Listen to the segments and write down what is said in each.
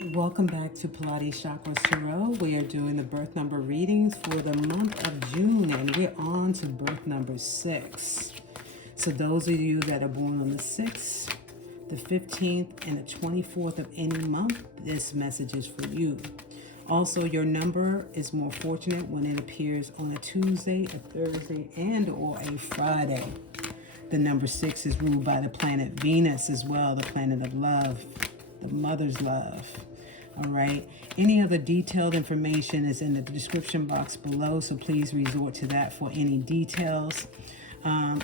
Welcome back to Pilates Chakras Tarot. We are doing the birth number readings for the month of June, and we're on to birth number 6. So those of you that are born on the 6th, the 15th, and the 24th of any month, this message is for you. Also, your number is more fortunate when it appears on a Tuesday, a Thursday, and or a Friday. The number 6 is ruled by the planet Venus as well, the planet of love, the mother's love. All right. Any other detailed information is in the description box below, so please resort to that for any details.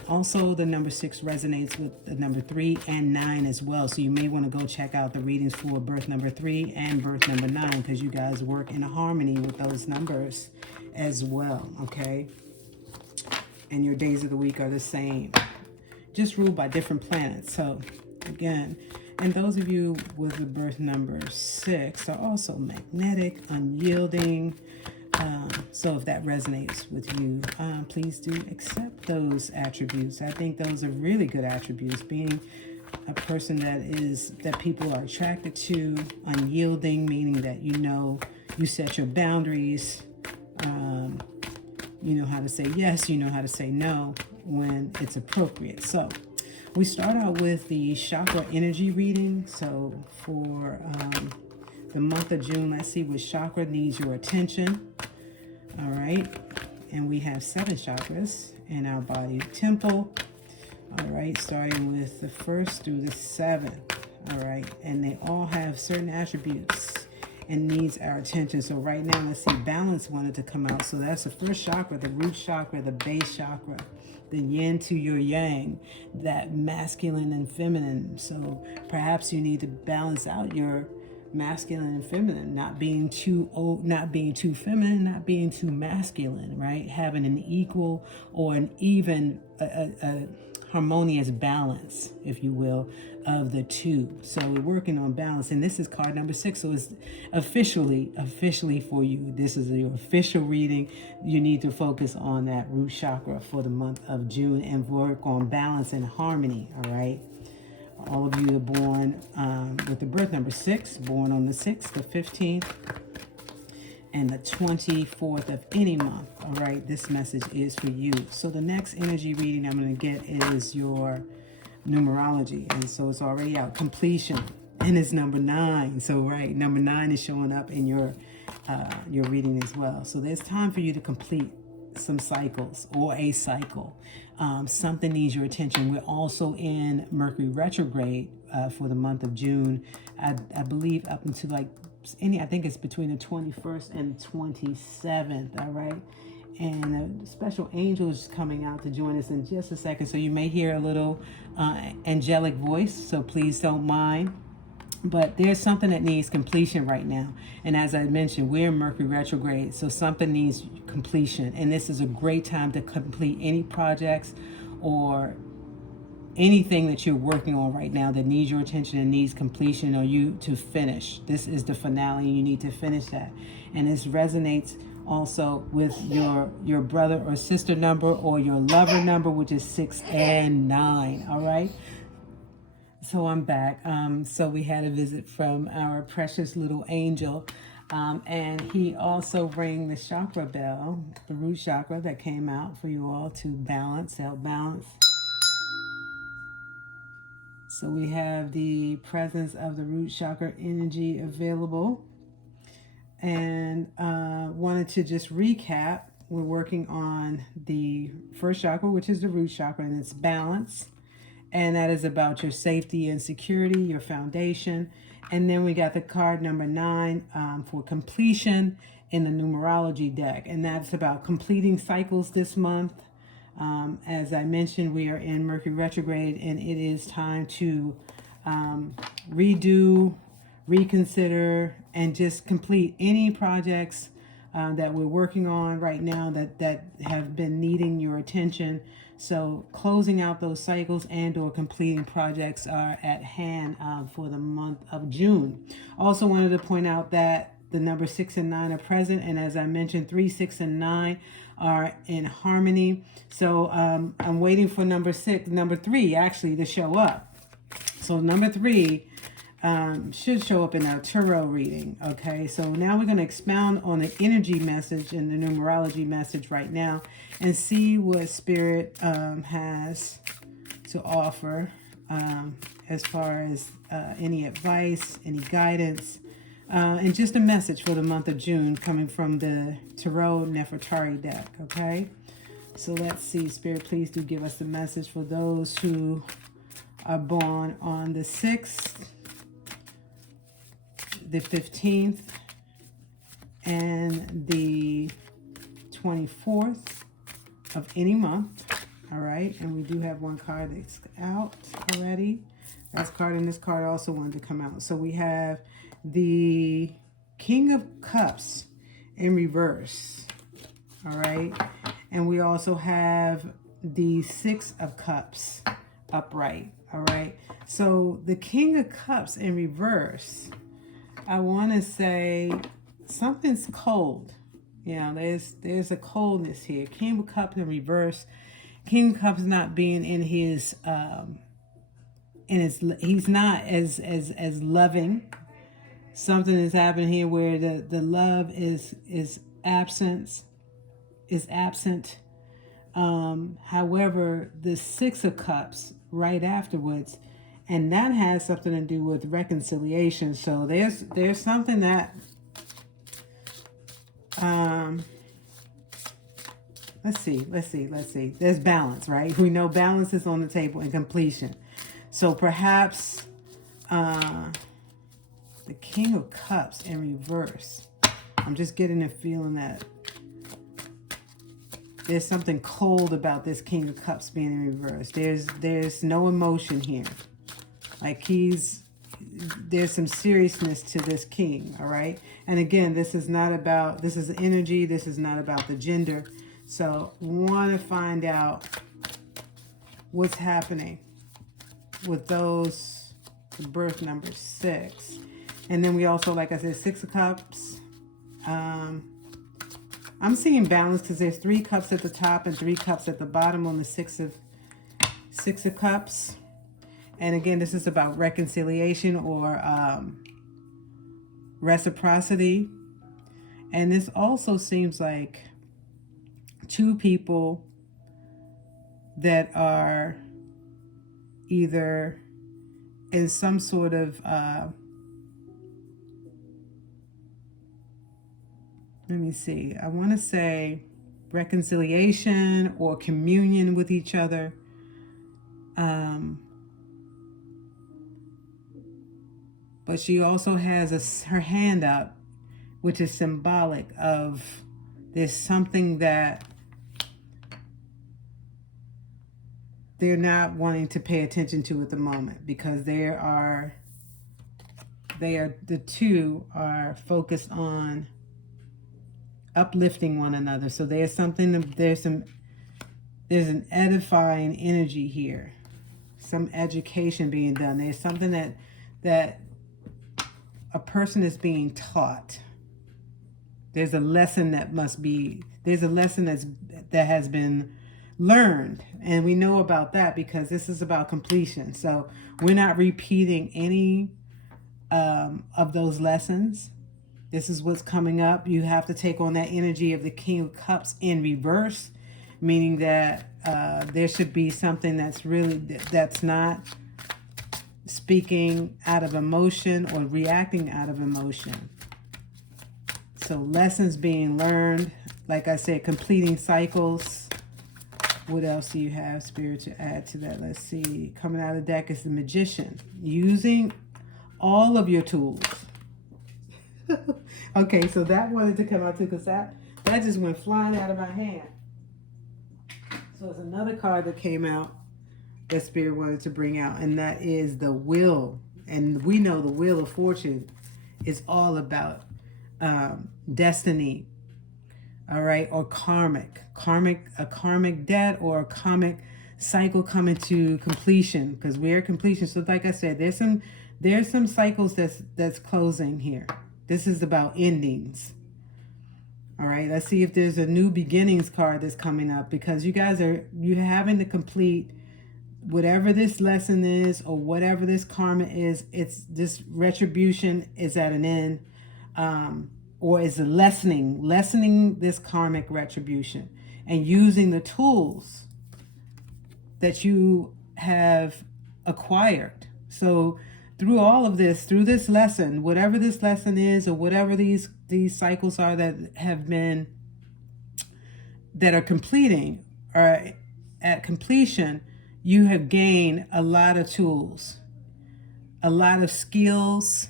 Also, the number 6 resonates with the number 3 and 9 as well, so you may want to go check out the readings for birth number 3 and birth number 9 because you guys work in harmony with those numbers as well, okay? And your days of the week are the same, just ruled by different planets. So, again, and those of you with the birth number 6 are also magnetic, unyielding. So if that resonates with you, please do accept those attributes. I think those are really good attributes. Being a person that people are attracted to, unyielding, meaning that you set your boundaries. You know how to say yes, you know how to say no when it's appropriate. So we start out with the chakra energy reading. So for the month of June, let's see what chakra needs your attention. All right. And we have 7 chakras in our body temple. All right. Starting with the 1st through the 7th. All right. And they all have certain attributes and needs our attention. So right now, let's see, balance wanted to come out. So that's the 1st chakra, the root chakra, the base chakra, the yin to your yang, that masculine and feminine. So perhaps you need to balance out your masculine and feminine, not being too old, not being too feminine, not being too masculine, right? Having an equal or an even, a harmonious balance, if you will, of the two. So we're working on balance, and this is card number 6. So it's officially for you. This is your official reading. You need to focus on that root chakra for the month of June and work on balance and harmony. All right. All of you are born with the birth number 6, born on the 6th, the 15th, and the 24th of any month. All right, this message is for you. So the next energy reading I'm going to get is your numerology. And so it's already out, completion. And it's number 9. So, right, number 9 is showing up in your reading as well. So there's time for you to complete some cycles or a cycle. Something needs your attention. We're also in Mercury retrograde for the month of June. I believe up until I think it's between the 21st and 27th, all right? And a special angel is coming out to join us in just a second. So you may hear a little angelic voice, so please don't mind. But there's something that needs completion right now. And as I mentioned, we're in Mercury retrograde, so something needs completion. And this is a great time to complete any projects or anything that you're working on right now that needs your attention and needs completion, or you to finish. This is the finale, and you need to finish that. And this resonates also with your brother or sister number or your lover number, which is 6 and 9. All right. So I'm back. So we had a visit from our precious little angel. And he also rang the chakra bell, the root chakra that came out for you all to balance, help balance. So we have the presence of the root chakra energy available. And wanted to just recap. We're working on the 1st chakra, which is the root chakra, and it's balance. And that is about your safety and security, your foundation. And then we got the card number 9 for completion in the numerology deck. And that's about completing cycles this month. As I mentioned, we are in Mercury retrograde, and it is time to redo, reconsider, and just complete any projects that we're working on right now that have been needing your attention. So closing out those cycles and or completing projects are at hand for the month of June. Also wanted to point out that the number 6 and 9 are present. And as I mentioned, 3, 6, and 9 are in harmony. So I'm waiting for number 3 actually to show up. So number 3 should show up in our tarot reading. Okay, so now we're going to expound on the energy message and the numerology message right now and see what Spirit has to offer as far as any advice, any guidance, and just a message for the month of June coming from the Tarot Nefertari deck. Okay, so let's see. Spirit, please do give us the message for those who are born on the 6th, the 15th, and the 24th of any month. All right, and we do have one card that's out already. That's card, and this card also wanted to come out. So we have the King of Cups in reverse. All right, and we also have the 6 of Cups upright. All right, so the King of Cups in reverse, I want to say something's cold. There's a coldness here. King of Cups in reverse. King of Cups not being in his he's not as loving. Something is happening here where the love is absent. However, the 6 of Cups right afterwards, and that has something to do with reconciliation. So there's something that let's see. There's balance, right? We know balance is on the table and completion. So perhaps the King of Cups in reverse. I'm just getting a feeling that there's something cold about this King of Cups being in reverse. There's no emotion here. Like there's some seriousness to this king, all right? And again, this is energy. This is not about the gender. So want to find out what's happening with those, the birth number 6. And then we also, like I said, 6 of Cups. I'm seeing balance because there's 3 cups at the top and 3 cups at the bottom on the 6 of Cups. And again, this is about reconciliation or reciprocity. And this also seems like 2 people that are either in some sort of let me see, I want to say reconciliation or communion with each other. But she also has her hand up, which is symbolic of there's something that they're not wanting to pay attention to at the moment, because the 2 are focused on uplifting one another. So there's an edifying energy here, some education being done. There's something that a person is being taught. There's a lesson that has been learned, and we know about that because this is about completion. So we're not repeating any of those lessons. This is what's coming up. You have to take on that energy of the King of Cups in reverse, meaning that there should be something that's not speaking out of emotion or reacting out of emotion. So lessons being learned, like I said, completing cycles. What else do you have, Spirit, to add to that? Let's see. Coming out of the deck is the Magician. Using all of your tools. Okay, so that wanted to come out too, because that just went flying out of my hand. So there's another card that came out that Spirit wanted to bring out, and that is the Wheel. And we know the Wheel of Fortune is all about destiny, all right, or a karmic debt or a karmic cycle coming to completion, because we're completion. So like I said, there's some cycles that's closing here. This is about endings. All right, let's see if there's a new beginnings card that's coming up, because you're having to complete whatever this lesson is or whatever this karma is, it's this retribution is at an end, or is lessening this karmic retribution, and using the tools that you have acquired. So through all of this, through this lesson, whatever this lesson is, or whatever these cycles are that are completing, or at completion, you have gained a lot of tools, a lot of skills.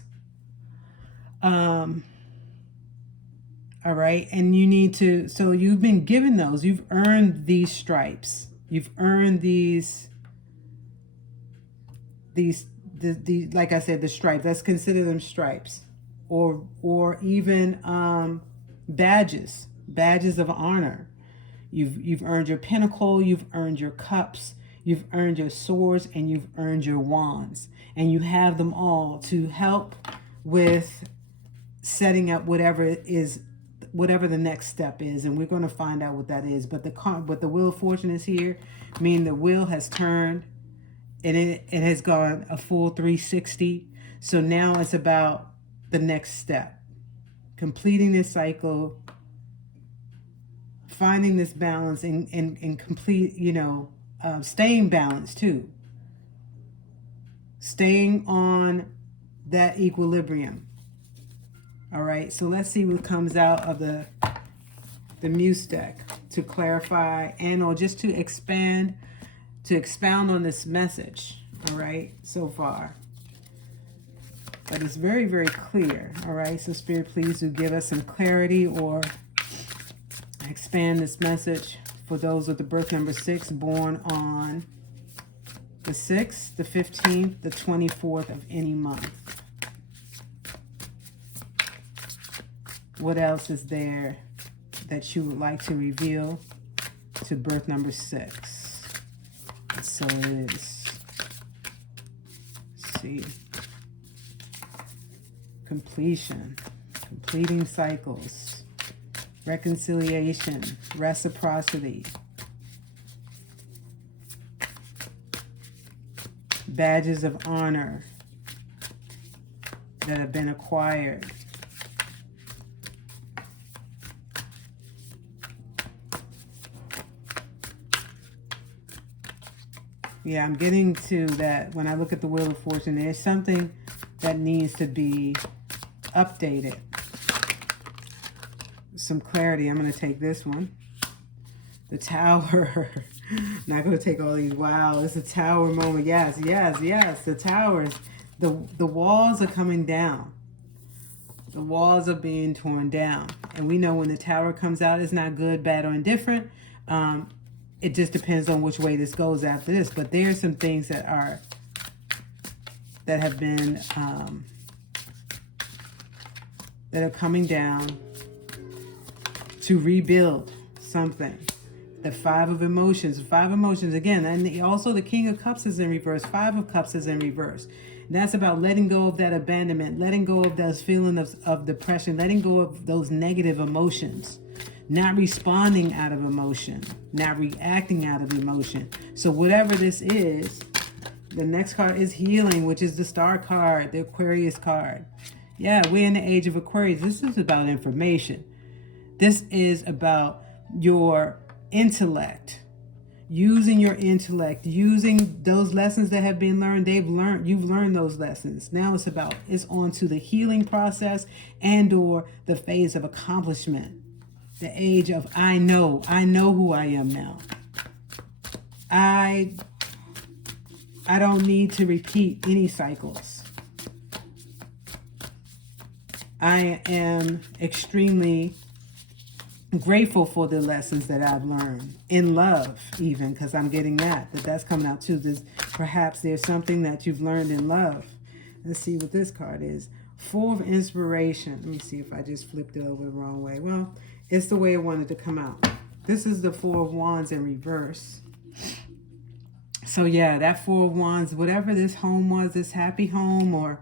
All right. And you need to, so you've been given those, you've earned these stripes. You've earned these, like I said, the stripes. Let's consider them stripes, or even badges of honor. You've earned your pinnacle. You've earned your cups. You've earned your swords, and you've earned your wands, and you have them all to help with setting up whatever the next step is, and we're going to find out what that is. But the Wheel of Fortune is here, meaning the wheel has turned, and it has gone a full 360. So now it's about the next step, completing this cycle, finding this balance, and complete, staying balanced too, staying on that equilibrium. All right, so let's see what comes out of the Muse deck to clarify or just to expound on this message. All right, so far. But it's very, very clear. All right, so Spirit, please do give us some clarity or expand this message for those with the birth number 6, born on the 6th, the 15th, the 24th of any month. What else is there that you would like to reveal to birth number 6? So it is, let's see, completing cycles, reconciliation, reciprocity, badges of honor that have been acquired, yeah, I'm getting to that. When I look at the Wheel of Fortune, there's something that needs to be updated. Some clarity. I'm going to take this one. The Tower. Not going to take all these. Wow, it's a Tower moment. Yes. The towers. The walls are coming down. The walls are being torn down. And we know when the Tower comes out, it's not good, bad, or indifferent. It just depends on which way this goes after this. But there are some things that have been that are coming down to rebuild something. The Five of Emotions again, and also the King of Cups is in reverse. 5 of Cups is in reverse. And that's about letting go of that abandonment, letting go of those feelings of depression, letting go of those negative emotions. Not responding out of emotion, not reacting out of emotion. So whatever this is, the next card is healing, which is the Star card, the Aquarius card. Yeah, we're in the age of Aquarius. This is about information. This is about your intellect, using your intellect, using those lessons that have been learned. You've learned those lessons. Now it's on to the healing process or the phase of accomplishment. The age of I know who I am now. I don't need to repeat any cycles. I am extremely grateful for the lessons that I've learned in love, even, because I'm getting that's coming out too. Perhaps there's something that you've learned in love. Let's see what this card is. 4 of Inspiration. Let me see if I just flipped it over the wrong way. Well, it's the way it wanted to come out. This is the 4 of Wands in reverse. So yeah, that 4 of Wands, whatever this home was, this happy home, or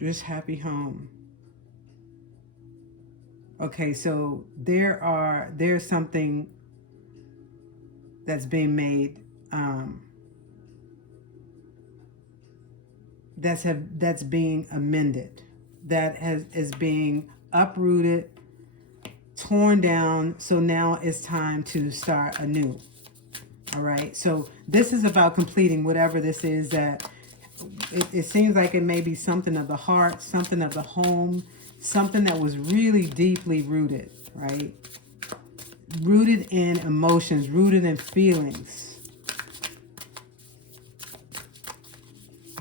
this happy home. Okay, so there's something that's being made, that's being amended, is being uprooted, torn down. So now it's time to start anew. All right. So this is about completing whatever this is that it seems like it may be something of the heart, something of the home, something that was really deeply rooted, right? Rooted in emotions, rooted in feelings.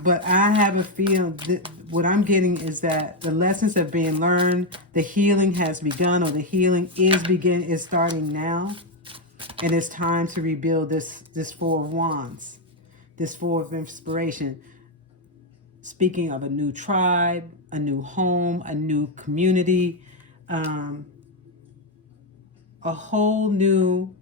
But I have a feeling that what I'm getting is that the lessons are being learned, the healing has begun, or the healing is starting now. And it's time to rebuild this Four of Wands, this Four of Inspiration. Speaking of a new tribe, a new home, a new community, a whole new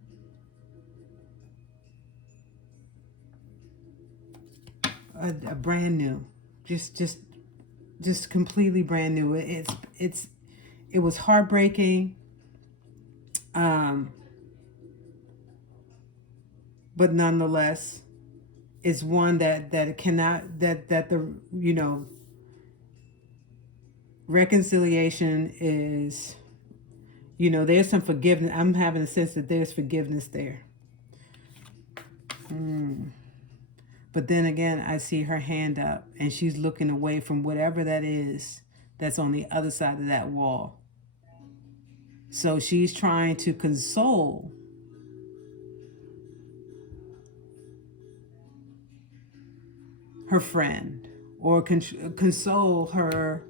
a brand new, just completely brand new. It was heartbreaking, but nonetheless, it's one that it cannot, that the, you know, reconciliation is, you know, there's some forgiveness. I'm having a sense that there's forgiveness there. But then again, I see her hand up and she's looking away from whatever that is that's on the other side of that wall. So she's trying to console her friend, or console her,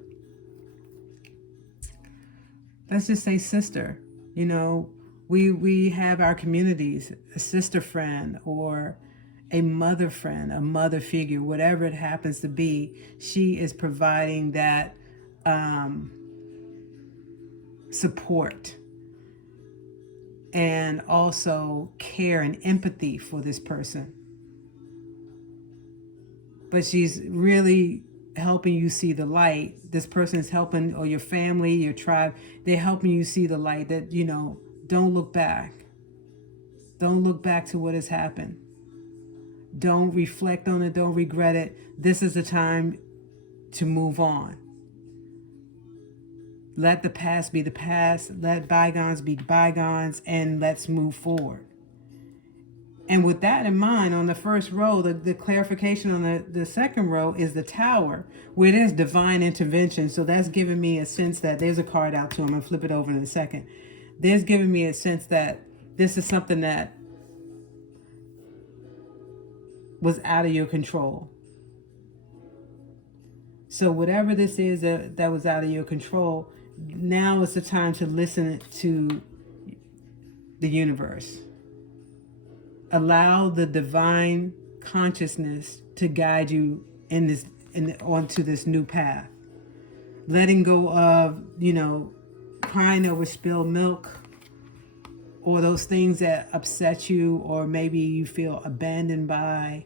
let's just say, sister. You know, we have our communities, a sister friend or a mother friend, a mother figure, whatever it happens to be. She is providing that support and also care and empathy for this person. But she's really helping you see the light. This person is helping, or your family, your tribe, they're helping you see the light that, you know, don't look back. Don't look back to what has happened. Don't reflect on it. Don't regret it. This is the time to move on. Let the past be the past. Let bygones be bygones, and let's move forward. And with that in mind, on the first row, the clarification on the second row is the Tower, where there's divine intervention. So that's giving me a sense that there's a card out too. I'm going to flip it over in a second. There's giving me a sense that this is something that was out of your control. So whatever this is that was out of your control, now is the time to listen to the universe. Allow the divine consciousness to guide you onto this new path. Letting go of, you know, crying over spilled milk, or those things that upset you, or maybe you feel abandoned by.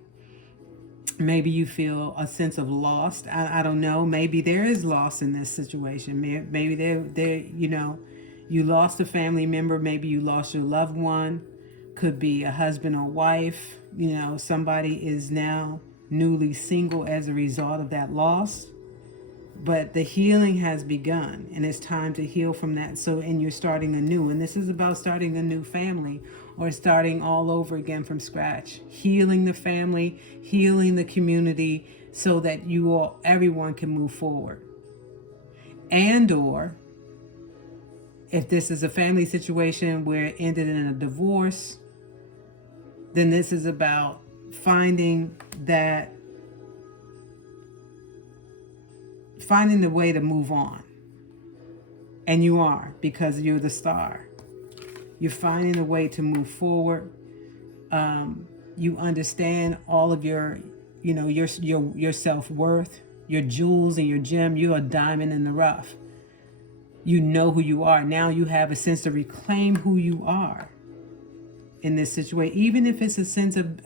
Maybe you feel a sense of loss. I don't know. Maybe there is loss in this situation. Maybe there, you know, you lost a family member. Maybe you lost your loved one. Could be a husband or wife. You know, somebody is now newly single as a result of that loss. But the healing has begun, and it's time to heal from that. So, and you're starting anew. And this is about starting a new family, or starting all over again from scratch. Healing the family, healing the community, so that everyone can move forward. And or if this is a family situation where it ended in a divorce, then this is about finding the way to move on. And you are, because you're the star. You're finding a way to move forward. You understand all of your, you know, your self-worth, your jewels and your gem. You're a diamond in the rough. You know who you are. Now you have a sense to reclaim who you are in this situation. Even if it's a sense of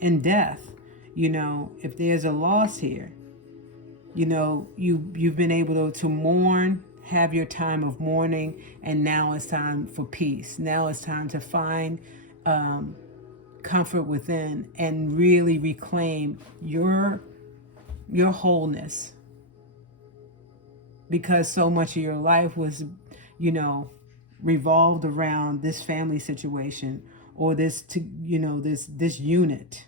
in death, you know, if there's a loss here, you know, you've been able to mourn, have your time of mourning, and now it's time for peace. Now it's time to find comfort within and really reclaim your wholeness, because so much of your life was, revolved around this family situation or this unit.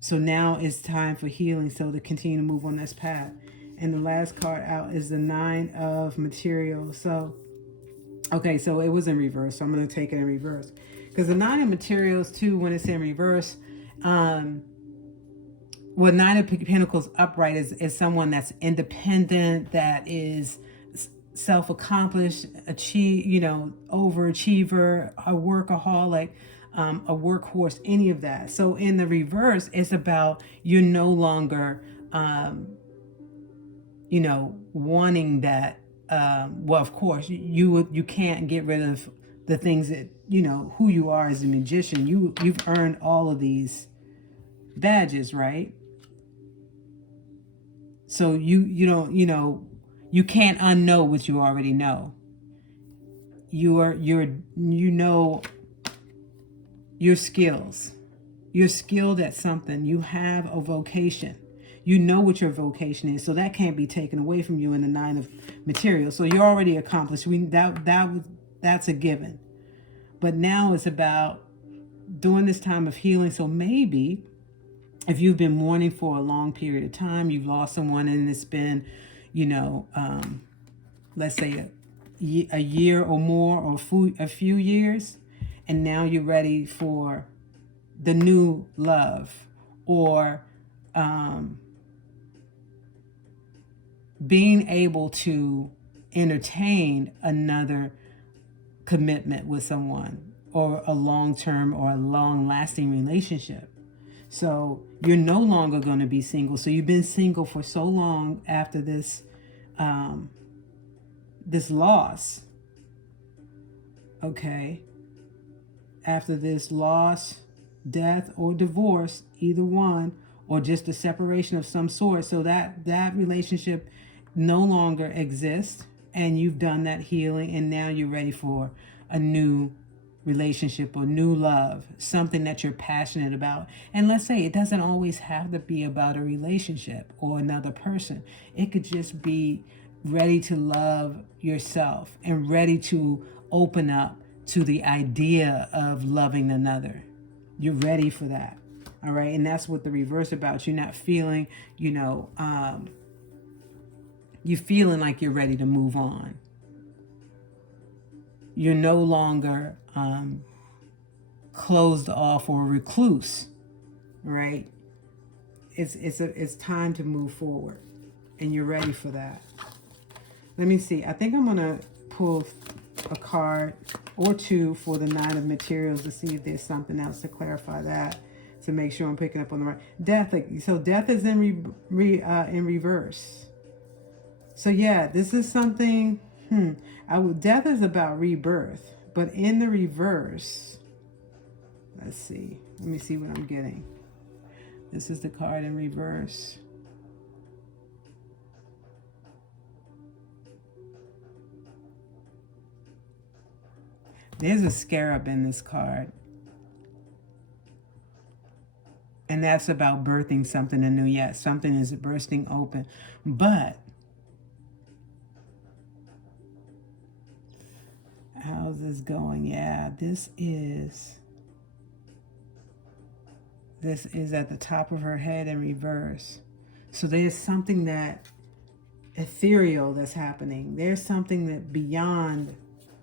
So now it's time for healing, so to continue to move on this path. And the last card out is the Nine of Materials. So, okay, so it was in reverse, so I'm going to take it in reverse. Because the Nine of Materials, too, when it's in reverse, Nine of Pentacles upright is someone that's independent, that is self-accomplished, overachiever, a workaholic, a workhorse, any of that. So in the reverse, it's about you're no longer, wanting that. Well, of course, you can't get rid of the things that who you are as a magician. You've earned all of these badges, right? So you don't you can't unknow what you already know. Your skills. You're skilled at something. You have a vocation. You know what your vocation is, so that can't be taken away from you in the Nine of Materials. So you're already accomplished. That's a given. But now it's about during this time of healing. So maybe if you've been mourning for a long period of time, you've lost someone, and it's been, let's say a year or more, or a few years, and now you're ready for the new love, or being able to entertain another commitment with someone, or a long-term or a long-lasting relationship. So you're no longer going to be single. So you've been single for so long after this this loss. Okay. After this loss, death, or divorce, either one, or just a separation of some sort. So that relationship no longer exists, and you've done that healing, and now you're ready for a new relationship or new love, something that you're passionate about. And let's say it doesn't always have to be about a relationship or another person. It could just be ready to love yourself and ready to open up to the idea of loving another. You're ready for that. All right. And that's what the reverse about. You're not feeling, you're feeling like you're ready to move on. You're no longer closed off or recluse, right? It's time to move forward, and you're ready for that. Let me see. I think I'm gonna pull a card or two for the Nine of Materials to see if there's something else to clarify that, to make sure I'm picking up on the right death. So death is in reverse. So yeah, this is something. Death is about rebirth, but in the reverse, let's see. Let me see what I'm getting. This is the card in reverse. There's a scarab in this card. And that's about birthing something anew. Yes, something is bursting open. But how's this going? Yeah, this is at the top of her head in reverse. So there's something that ethereal that's happening. There's something that beyond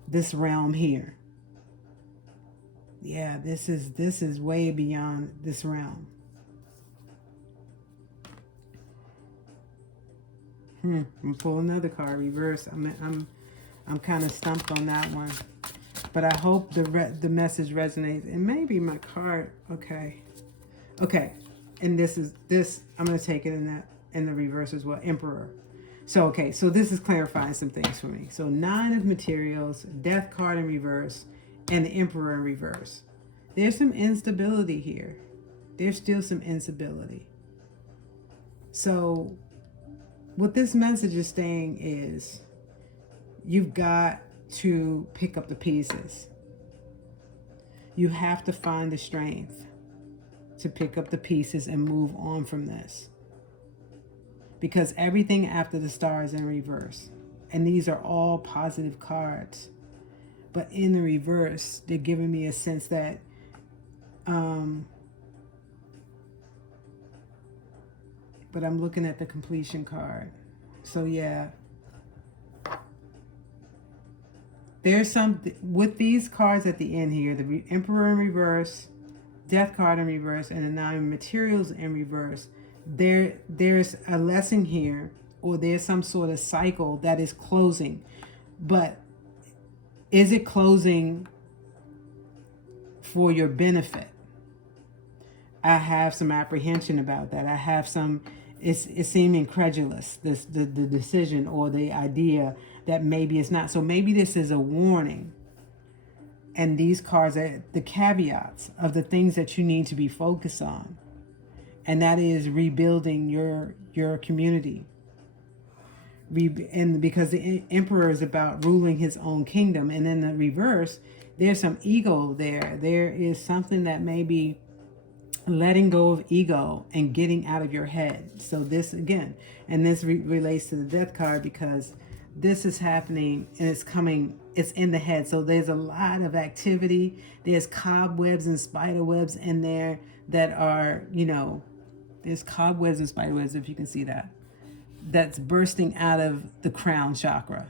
this realm here. Yeah, this is way beyond this realm. I'm pulling another card reverse. I'm kind of stumped on that one, but I hope the message resonates. And maybe my card. Okay, and this I'm gonna take it in the reverse as well. Emperor. So okay, so this is clarifying some things for me. So Nine of Materials, Death card in reverse, and the Emperor in reverse. There's some instability here. There's still some instability. So what this message is saying is you've got to pick up the pieces. You have to find the strength to pick up the pieces and move on from this. Because everything after the star is in reverse. And these are all positive cards. But in the reverse, they're giving me a sense that but I'm looking at the completion card. So yeah. There's some, with these cards at the end here, the Emperor in reverse, Death card in reverse, and the 9 materials in reverse, there's a lesson here, or there's some sort of cycle that is closing. But is it closing for your benefit? I have some apprehension about that. I have some, it seemed incredulous, the decision or the idea that maybe it's not. So maybe this is a warning. And these cards are the caveats of the things that you need to be focused on. And that is rebuilding your community. And because the Emperor is about ruling his own kingdom. And in the reverse, there's some ego there. There is something that may be letting go of ego and getting out of your head. So this again, and this relates to the Death card, because this is happening and it's coming, it's in the head. So there's a lot of activity. There's cobwebs and spider webs in there that are, there's cobwebs and spider webs, if you can see that. That's bursting out of the crown chakra.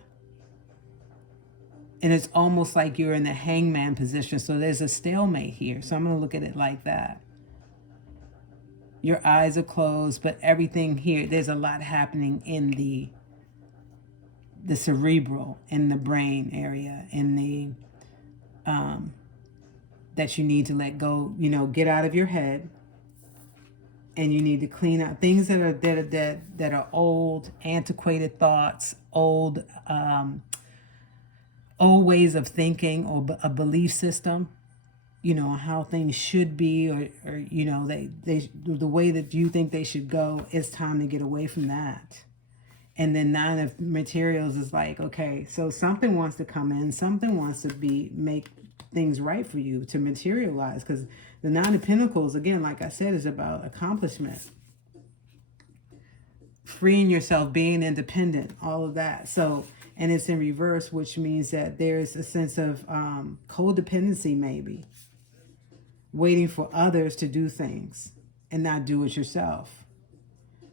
And it's almost like you're in the hangman position. So there's a stalemate here. So I'm going to look at it like that. Your eyes are closed, but everything here, there's a lot happening in the cerebral, in the brain area, in the that you need to let go, get out of your head, and you need to clean out things that are old, antiquated thoughts, old ways of thinking, or a belief system, how things should be, or they the way that you think they should go. It's time to get away from that. And then 9 of materials is like, okay, so something wants to come in, something wants to make things right for you to materialize. Because the 9 of Pentacles, again, like I said, is about accomplishment, freeing yourself, being independent, all of that. So, and it's in reverse, which means that there's a sense of codependency, maybe waiting for others to do things and not do it yourself.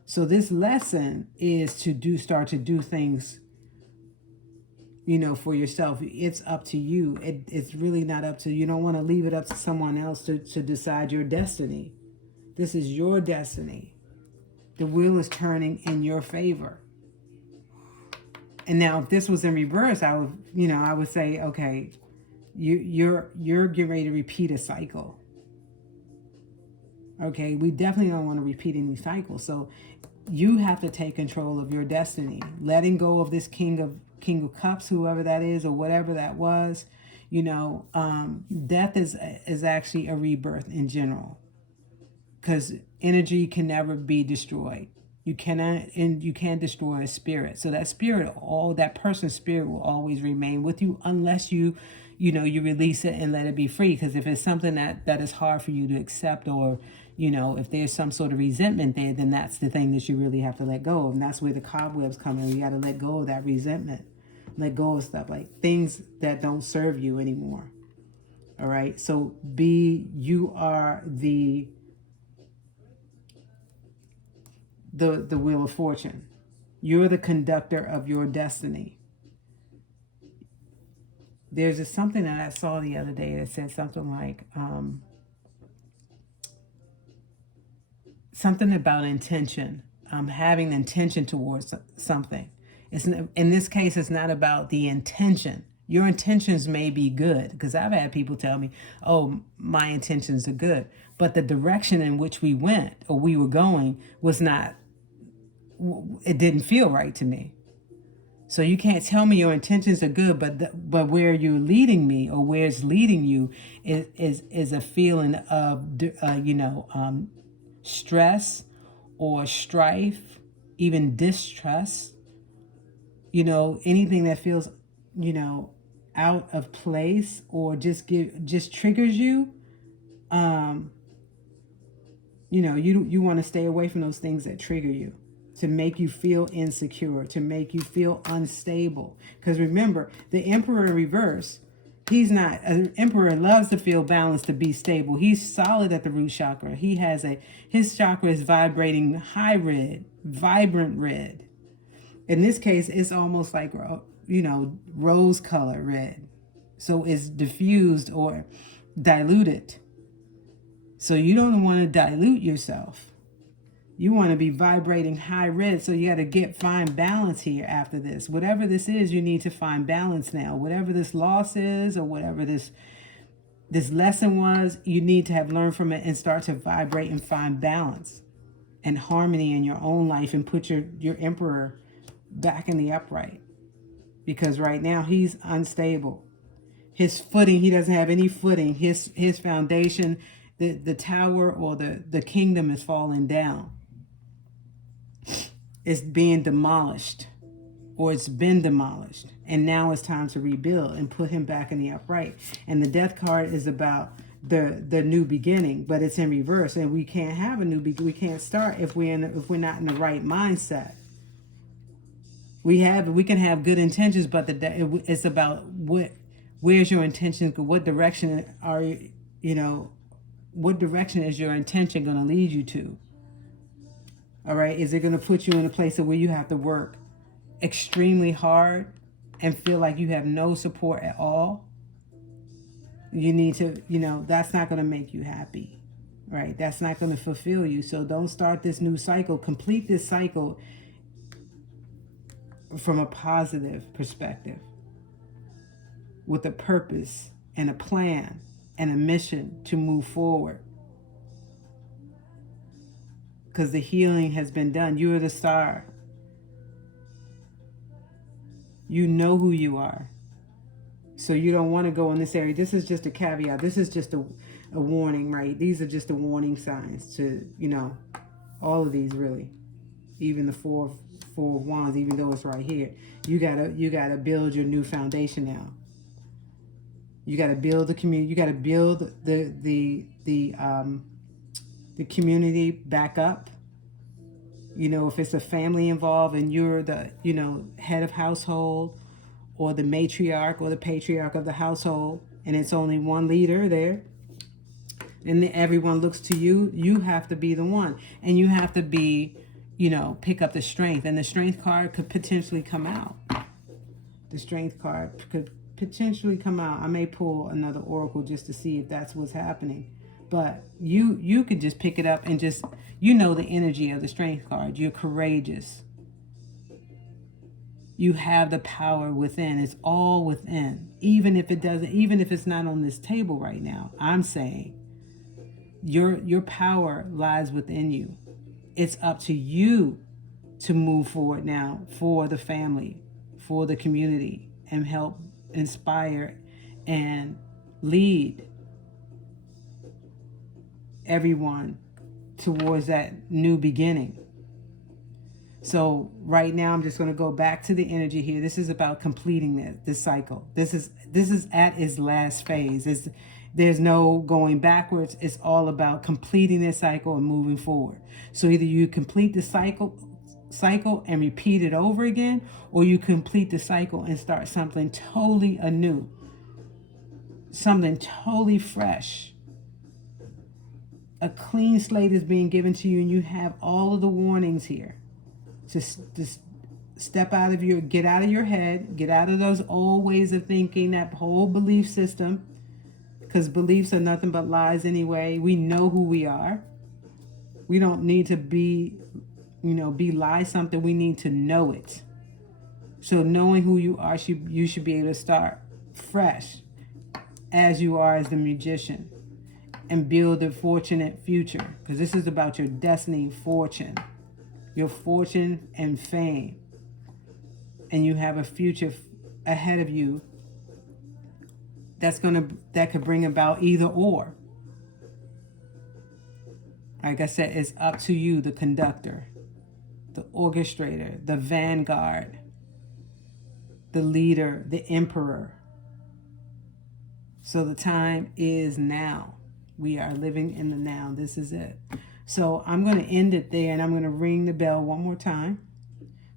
So this lesson is to start to do things, for yourself. It's up to you. It's really not up to you. You don't want to leave it up to someone else to decide your destiny. This is your destiny. The wheel is turning in your favor. And now if this was in reverse, I would say, okay, you're getting ready to repeat a cycle. Okay, we definitely don't want to repeat any cycles. So you have to take control of your destiny, letting go of this King of Cups, whoever that is, or whatever that was. Death is actually a rebirth in general, because energy can never be destroyed. You cannot, and you can't destroy a spirit. So that spirit, that person's spirit will always remain with you unless you release it and let it be free. Because if it's something that is hard for you to accept, or if there's some sort of resentment there, then that's the thing that you really have to let go of. And that's where the cobwebs come in. You got to let go of that resentment. Let go of stuff like things that don't serve you anymore. All right. So you are the Wheel of Fortune. You're the conductor of your destiny. There's something that I saw the other day that said something like, something about intention, having intention towards something. In this case, it's not about the intention. Your intentions may be good, because I've had people tell me, oh, my intentions are good. But the direction in which we went, or we were going, was not, it didn't feel right to me. So you can't tell me your intentions are good, but where you're leading me, or where it's leading you, is a feeling of stress or strife, even distrust. Anything that feels out of place or just triggers you, you want to stay away from those things that trigger you, to make you feel insecure, to make you feel unstable. Because remember, the Emperor reverse, an emperor loves to feel balanced, to be stable. He's solid at the root chakra. His chakra is vibrating high red, vibrant red. In this case, it's almost like, rose color red. So it's diffused or diluted. So you don't want to dilute yourself. You want to be vibrating high red. So you got to find balance here after this. Whatever this is, you need to find balance now. Whatever this loss is, or whatever this lesson was, you need to have learned from it and start to vibrate and find balance and harmony in your own life, and put your emperor back in the upright. Because right now he's unstable. His footing, he doesn't have any footing. His foundation, the tower or the kingdom is falling down. It's being demolished, or it's been demolished, and now it's time to rebuild and put him back in the upright. And the death card is about the new beginning, but it's in reverse, and we can't have a new beginning. We can't start if we're not in the right mindset. We can have good intentions, but it's about where's your intention? What direction what direction is your intention going to lead you to? All right. Is it going to put you in a place where you have to work extremely hard and feel like you have no support at all? You need to, that's not going to make you happy, right? That's not going to fulfill you. So don't start this new cycle. Complete this cycle from a positive perspective, with a purpose and a plan and a mission to move forward. Because the healing has been done. You are the star. You know who you are. So you don't want to go in this area. This is just a caveat. This is just a warning, right? These are just the warning signs to, all of these really. Even the four of wands, even though it's right here. You gotta build your new foundation now. You gotta build the community. You gotta build the community back up. If it's a family involved and you're the, head of household, or the matriarch or the patriarch of the household, and it's only one leader there, and everyone looks to you, you have to be the one. And you have to be, pick up the strength. And the strength card could potentially come out. The strength card could potentially come out. I may pull another oracle just to see if that's what's happening. But you could just pick it up and just, the energy of the strength card. You're courageous. You have the power within. It's all within. Even if it's not on this table right now, I'm saying your power lies within you. It's up to you to move forward now for the family, for the community, and help inspire and lead everyone towards that new beginning. So right now, I'm just going to go back to the energy here. This is about completing this cycle. This is at its last phase. There's no going backwards. It's all about completing this cycle and moving forward. So either you complete the cycle and repeat it over again, or you complete the cycle and start something totally anew, something totally fresh. A clean slate is being given to you, and you have all of the warnings here. Just get out of your head, get out of those old ways of thinking, that whole belief system, because beliefs are nothing but lies anyway. We know who we are. We don't need to be something. We need to know it. So knowing who you are, you should be able to start fresh as you are as the magician and build a fortunate future, because this is about your destiny, fortune. Your fortune and fame, and you have a future ahead of you that could bring about either or. Like I said, it's up to you, the conductor, the orchestrator, the vanguard, the leader, the emperor. So the time is now. We are living in the now. This is it. So I'm going to end it there, and I'm going to ring the bell one more time,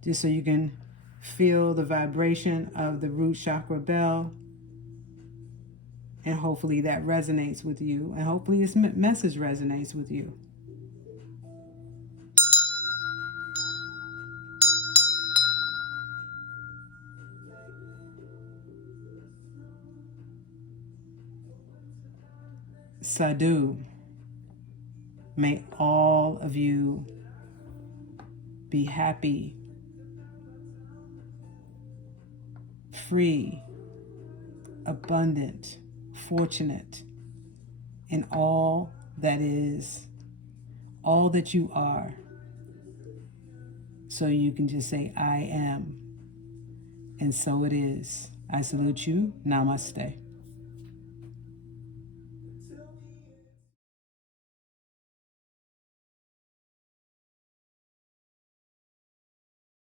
just so you can feel the vibration of the root chakra bell. And hopefully that resonates with you. And hopefully this message resonates with you. Sadhu. May all of you be happy, free, abundant, fortunate in all that is, all that you are. So you can just say, I am. And so it is. I salute you. Namaste.